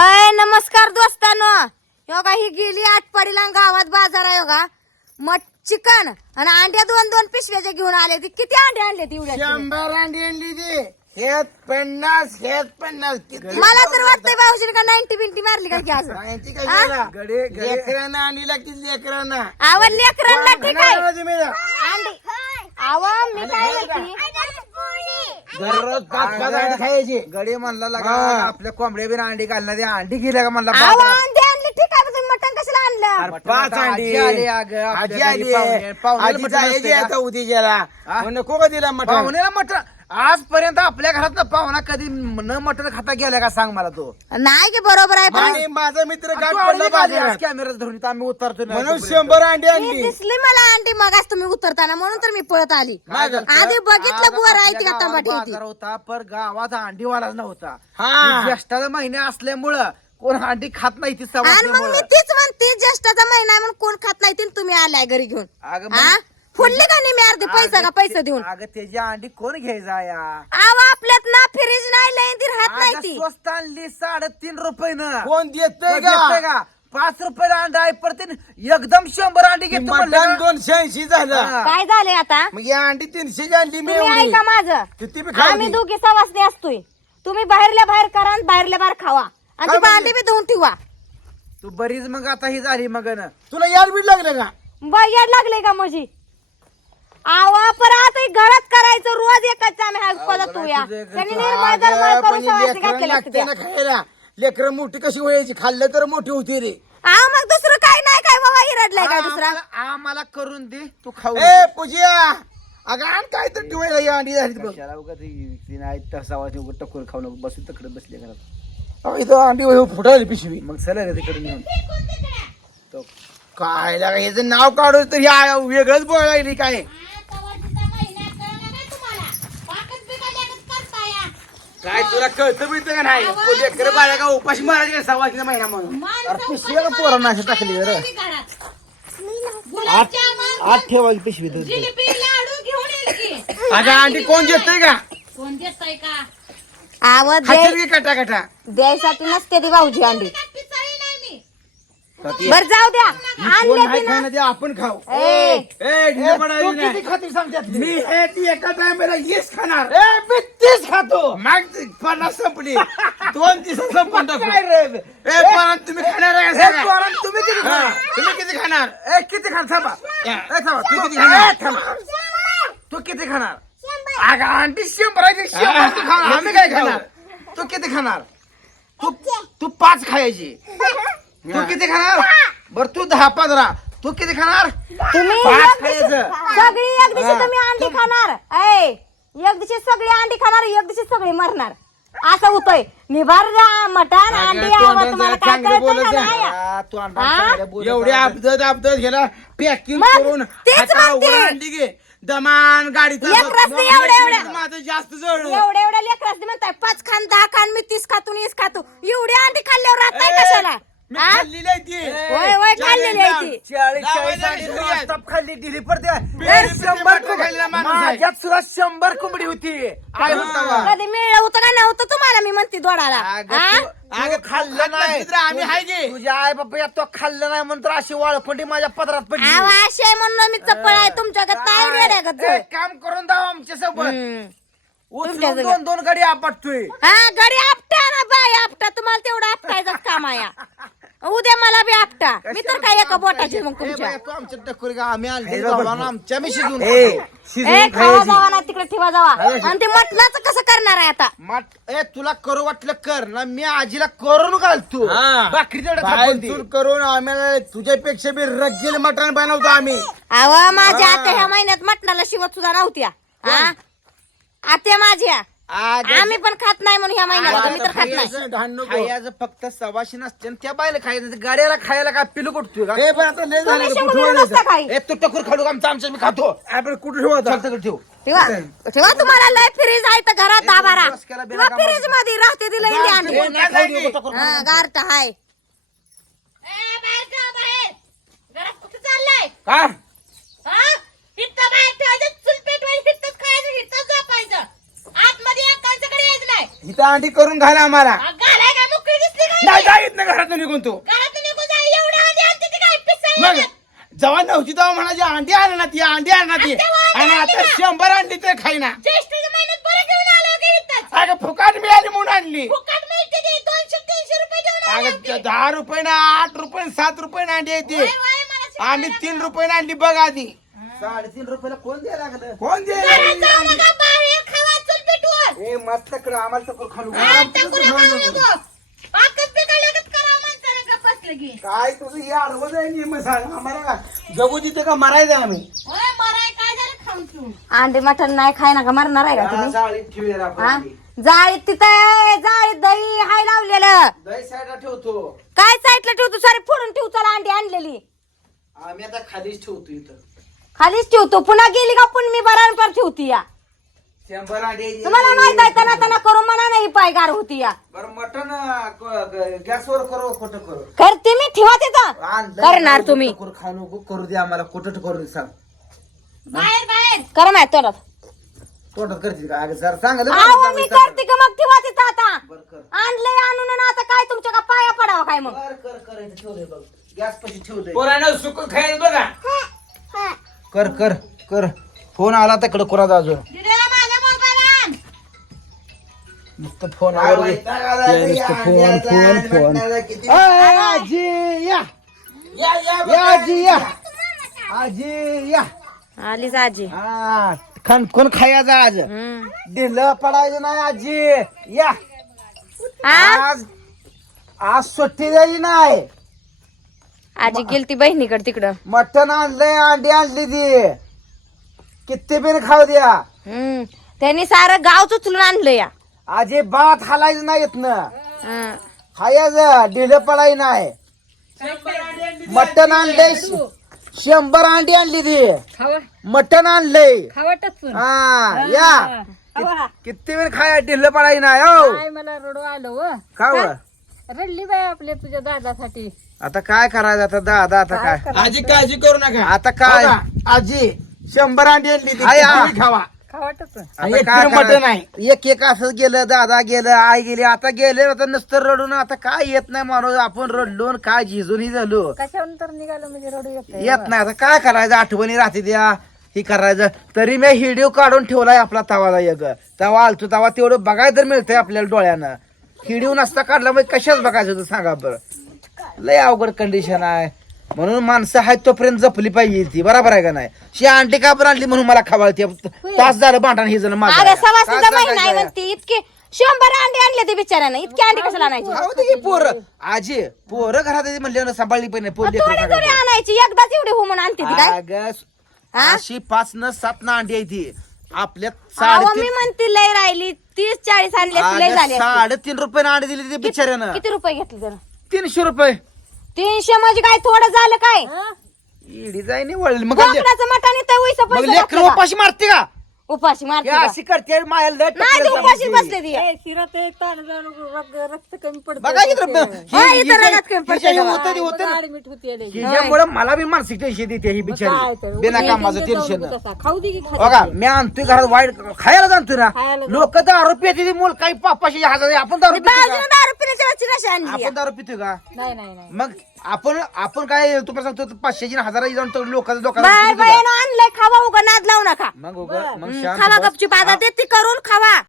अय नमस्कार दोस्तानो. योगा ही गेली आटपाडीला गावात बाजार आहे योगा मट चिकन आणि अंड्या दोन दोन पिशव्याचे घेऊन आले ती किती अंडे आणले ती एवढ्या शंभर अंडी आणली ती हेत पन्नास हेत पन्नास. किती मला तर वाटतंय भाऊजीने का नाईन्टी बिंटी मारली का की अजून माहिती कशाला लेकरांना लागतील लेकरांना? आवड लेकरांना ठीक आहे? अंडी. आवा मी काय म्हणते? दररोज पाच पाच अंडी खायची. गडी म्हणला लागा हा. आपल्या कोंबड्या बिन अंडी घालणार ते अंडी गेल्या का म्हणला? आवा बाजारात. अंडी आणली ठीक आहे पण तुम्ही मटण कशाला आणलं? अरे पाच आता अंडी. आजी आली अगं, आपल्या आजी घरी आली पाहुणे- पाहुण्याला का? आता उद्याच्याला हा? मग नको का दिला मटण? पाहुण्याला मटण आजपर्यंत आपल्या घरात पाहुणा कधी न मटण खाता गेला का सांग मला तो. नाही की बरोबर आहे पण आणि माझा मित्र गाठ पडला बाजारात. कॅमेरा धरून इथं आम्ही उतरतो म्हणून. शंभर अंडी मी आणली. दिसली मला अंडी मगाच तुम्ही उतरताना म्हणून तर मी पळत आली. काय झालं? आधी बघितलं आज बुवा राहते का टमाटे बाजार होता पर गावात अंडीवालाच नव्हता. हा. ज्येष्ठाचा महिना असल्यामुळं कोण अंडी खात नाही ती आणि मग मी तीच म्हणते ज्येष्ठाचा महिना आहे म्हणून कोण खात नाही ते तुम्ही आलाय घरी घेऊन. अगं मग- हा फुडली का नाही मी अर्धी पैसा का पैसे देऊन? अगं त्याची अंडी कोण घ्यायचा या आव आपल्यात ना फ्रीज नाही लय ती राहत नाही अगं ती. स्वस्त आणली साडेतीन रुपये ना. कोण देतय का? का? पाच रुपयाला अंडा आहे परत एकदम शंभर अंडी घेतो म्हणलं? दोनशे ऐंशी झालं. हा. काय झालंय आता? मग या अंडी तीनशे आणली मी तुम्ही एवढी. ऐका माझं. किती बी आम्ही खाल्ली दोघी सवासने असतोय. तुम्ही बाहेरल्या बाहेर करा आणि बाहेरल्या बाहेर खावा. आणि ती भांडी? बी धुवून ठेवा. तू बरीच मग आता ही झाली मग न. तुला यार बीड लागलं का? याड लागले का माझी आवा पर आता घरात करायचं रोज एकच आम्ही पळत या त्यांनी निर्मळ करून लेकरं खायला. मोठी कशी व्हायची खाल्लं तर मोठी होती रे. आव मग दुसरं काय नाही काय बाबा हिरडलंय काय दुसरा? आम्हाला आम्हाला करून दे तू खाऊ ए पूजिया! अगं आण काय तर ठेवायला या अंडी झाली बघ. कशाला उगाच ती नाही तसा आवाज उगाच टकोर खाऊ नको. बसून तिकडे बसले घरात. अहो, इथं अंडी फुटायली पिशवी. मग चला रे तिकडे नेऊन. तो. काय लागा याचं नाव काढू तर या वेगळंच बोलायली काय? तुला कळतं बिळतं का नाही. लेकर बाळा का उपाशी मारायची का सव्वाशे महिना म्हणून. अरे पिशवी का पोरांना अशी टाकली रे? आठ आठ ठेवायची पिशवी दूध जिलेबी लाडू घेऊन येईल की. अगं अंडी कोण का? कोण देतय का? आव खातील की कटा कटा द्यायसाठी नसते ती भाऊजी अंडी बर जाऊ द्या. आणले ना ते आपण खाऊ. ए, ए, ढिलं पडायला तू नाही. किती खाती सांगतात मी हे ती एका टायमाला वीस खाणार. ए मी तीच खातो. मग ती पन्नास संपली. दोन दिवसात संपून टाकू. काय रे? ए पण तुम्ही खाणार आहे का ए, सांगा? पोरांनो, तुम्ही किती हा, खाणार? तुम्ही किती खाणार? ए किती खाणार? थांबा. ए थांबा तू तू किती खाणार? खाणार तू किती खाणार? अगं आंटी शंभर आहे ती शंभर तू खाणार. आम्ही काय खाणार? तू किती खाणार? तू तू पाच खायची. तू किती खाणार बर तू दहा पंधरा तू किती खाणार तुम्ही पाच एक दिवशी- खायचं. सगळी एक दिवशी हा. तुम्ही अंडी खाणार ऐ एक दिवशी सगळी अंडी खाणार एक दिवशी सगळी मरणार असं होतंय निभार मटण अगं, अंडी तोंडाला यावं तुम्हाला जरा काय चांगलं कळतं बोलत का जा. नाही? तू अंडा हा? एवढे जा. अपदत अपदत घ्याला पॅकिंग मग करून तेच हातावर म्हणते. अंडी घे दमान गाडी एक रस्ते एवढे एवढे. माझं जास्त एवढ्या एवढ्या लेकरास म्हणताय पाच खान दहा खान मी तीस खातून वीस खातो एवढी अंडी खाल्ल्यावर राहताय कशाला मी हा? खाल्लेली आहे ती. होय होय खाल्लेली आहे ती. चाळीस लावायला चाळीस अंडी विसरू तू या. वाजता खाल्ली दिली. पडते पेरी शंभर कोंबडी. माणूस आहे. माझ्यात सुद्धा शंभर कोंबडी होती. काय होता बा? कधी मिळलं होतं का नव्हतं तुम्हाला मी म्हणते दोडाला. अगं, हा? तू- अगं, तू खाल्लं नाही नसतं तर आम्ही हाय गे. तुझ्या आई बाबा तो खाल्लं नाही म्हणून तर अशी वाळपंडी माझ्या पदरात पडली. आव आशय म्हणून मी चप्पल आहे तुमच्याकडे ताई रेड्या ए, काम करून दाव आमच्यासोबत उचलून तुमच्या दोन दोन गाडी आपटतोय. हा गडी आपटा ना बाय आपटा तुम्हाला तेवढं आपटायचं काम आहे. उद्या मला बी आपटा. मी तर काय एका बोटाची मग तुमच्या? आमच्या टक्कर आम्ही आणली बघ, गावाला, आमच्या मी शिजून ए ए शिजवून खावा खायची. जावा ना तिकडे ठेवा जावा. आणि ते मटणाचं कसं करणार आहे आता? माट ए तुला करू वाटलं कर ना मी आजीला करून घालतो. हा. करून आम्हाला तुझ्यापेक्षा बी रगेल मटण बनवतो आम्ही. अव माझ्या आता ह्या महिन्यात मटणाला शिवत सुद्धा नव्हत्या. हा? आत्या माझ्या. आम्ही पण खात नाही म्हणून ह्या महिन्याला मी तर खात नाही. खायचं फक्त सवाशी नसते आणि त्या बायला खायचं गाड्याला खायला काय पिलू कुठतोय का? ए, पण आता लय झालं तुम्ही का, शेंगुळे कुठं नसता काही. ए तू टकूर खाडू आमचं आमचं मी खातो. आपण कुठे ठेवू आता? ठेव? ठेवा ठेवा तुम्हाला लय फ्रीज आहे तर घरात केला बिना ठेवा फ्रीजमध्ये राहते तिला इंडी अंडी ए, नाही खाऊ देऊ, टकूर हा गारट हाय ए बाहेर जा बाहेर. घरात कुठे चाललाय? का हा? हिथं बाहेर ठेवायचं चुल पेटवायचं हिथंच खायचं हिथंच झोपायचं. नाही. इथं अंडी करून घाला आम्हाला. हा, घालाय काय? मोकळी दिसली काय? नाही जाईत ना घरातून निघून तू. घरातून निघून जा एवढ्या अंडी आणते ती काय? पिसाई मग जेव्हा नव्हती तेव्हा म्हणायची अंडी आण ना ती अंडी आण ना ती. आणि आता शंभर अंडी ते खाईना. ज्येष्ठीच्या महिन्यात बरं घेऊन आलो का इथंच. अगं फुकाट मिळाली म्हणून आणली. फुकट मिळते ती दोनशे तीनशे रुपये देऊन आलो अगं ते दहा रुपये ना आठ रुपये सात रुपये ना अंडी येते वय, वय, मला शिकवायला आम्ही तीन रुपये आणली बघ आधी. साडेतीन रुपयाला कोण द्यायला लागलं? कोण दे घरात जाऊ नका बाहेर बसलं की काय तुझं हे आडवं आहे नि मग सांग. आम्हाला जगू तिथे का मरायचं आम्ही? अंडी मटण नाही खाय ना का मरणार आहे का हा, तुम्ही? जाळीत ठेवूया हा? अंडी. जाळीत तिथं जाळीत दही हाय लावलेलं. दही साईडला ठेवतो. काय साईडला ठेवतो? सारे फोडून ठेवू चला अंडी आणलेली. आम्ही आता खालीच ठेवतो इथं. खालीच ठेवतो. पुन्हा गेली का पुन्हा मी बराबर ठेवती या. शंभर अंडे तुम्हाला माहीत आहे तना तना करून म्हणा नाही पाय गार होती या. बरं मटण गॅसवर करू खोटं करू. करते मी ठेवा तिथं. आणलं. करणार तुम्ही. करू खाऊ नको करू दे आम्हाला कुठं करू दे सांग. बाहेर बाहेर. कर माहीत तोंडात. तोंडात करतील का? अगं जर सांग आहो मी करते का मग? ठेवा तिथं आता. बर कर. आणलंय आणून आणि आता काय तुमच्या का पाया पडावा काय मग? बर कर कर इथं ठेव दे बघ. गॅस पशी ठेव दे पोरानं सुक खायला बघा. कर कर कर. फोन आला तिकडं कोणाचा अजून? नुसतं फोन नुसतं फोन फोन फोन आजी या या या आजी या आजी या आलीच आजी. हा खणखून खायचा आज. दिलं पडायचं नाही आजी. या आज आज सुट्टी द्यायची नाही. आजी गेलती बहिणीकडे तिकडं. मटण आणलंय अंडी आणली ती. किती बिन खाऊ द्या. हम्म. त्यांनी सारं गाव उचलून आणलं या. आजी बात हालायचं नाही येत ना हं. खायचं ढिलं पडाय नाही. मटण आणलंय. शंभर अंडी आणली ती. मटण आणलंय. हा या. किती वेळ खाया ढिलं पडाय नाही हो. मला रडू आलं व का व? रडली बाय आपल्या तुझ्या दादासाठी. आता काय करायचं आता? दादा आता काय आजी काळजी करू नका. आता काय? आजी शंभर अंडी आणली ती हा. किती खावा. खावाटच आता एक काय करायचं? आहे. एक एक असं गेलं दादा गेलं आई गेली आता गेले आता नुसतं रडून आता काय येत नाही माणूस. आपण रडलो आणि काय झिजून झालो. कशावरून तर निघालं म्हणजे रडू येत येत नाही. आता काय करायचं? आठवणी राहते द्या हे करायचं. तरी मी व्हिडिओ काढून ठेवलाय आपला तवाला एक. तवा आलतो तवा तेवढं बघायला तर मिळतंय आपल्याला डोळ्यानं. व्हिडिओ नसता काढला मग कशाच बघायचं होतं? सांगा बरं. लय अवघड कंडिशन आहे. म्हणून माणसं आहेत तोपर्यंत जपली पाहिजे ती. बरोबर आहे का नाही? शी अंडी का बरं आणली म्हणून मला खवाळते? तास झालं भांडण हे जण माझं महिना आहे? म्हणते इतके शंभर अंडी आणले ते बिचाऱ्यानं. इतके अंडी कशाला आणायची? खाऊ दे की पोरं. आजी पोरं घरात येते म्हणल्यावर सांभाळली नाही पोरं थोडी थोडी. आणायची. एकदाच एवढी हो म्हणून आणते ती काय? अगं, हा? अशी पाच न सात ना अंडी आहे ती. आपल्या अहो मी साडेतीन म्हणते लय राहिली. तीस चाळीस आणली असती, लय अगं, झाली असती. साडेतीन रुपये अंडी दिली ती बिचाऱ्यानं. किती रुपये घेतले त्यानं? तीनशे रुपये. तीनशे म्हणजे काय थोडं झालं काय इडी जाय नाही वळली मग बोकडाचं मटण लेकर? उपाशी मारते का उपाशी मारते हे का? अशी करते माया लट नाही ते उपाशी बसले ती शिरा ते ताण जाऊन रक्त रक्त कमी पडत बघा की तर ब- हा, हे- इथं हे- रगत कमी पडते हे- हे का? होतं ते होतं ना. ऍडमिट होती. हिच्यामुळे मला बी मानसिक टेन्शन देते ही काय बिचारी तर, बिना उद्या कामाचं टेन्शन जाऊन तसा. खाऊ दे की खाऊ बघा दे. मी आणतोय घरात वाईट खायला जाणतोय ना खायला जाणतो. लोक दारू पिते ती मूल काही पापाशी हजार आपण दारू पितो बाजूला का दारू आणली आपण दारू का? नाही नाही नाही. मग आपण आपण काय तुम्हाला सांगतो पाचशेची हजाराची जाऊन तो लोकांचं बाय आणलंय खावा उगा नाद लावू नका. मग उगा- मग हम्म, शांत खावा बस. गपची बाधा ते ती करून खावा.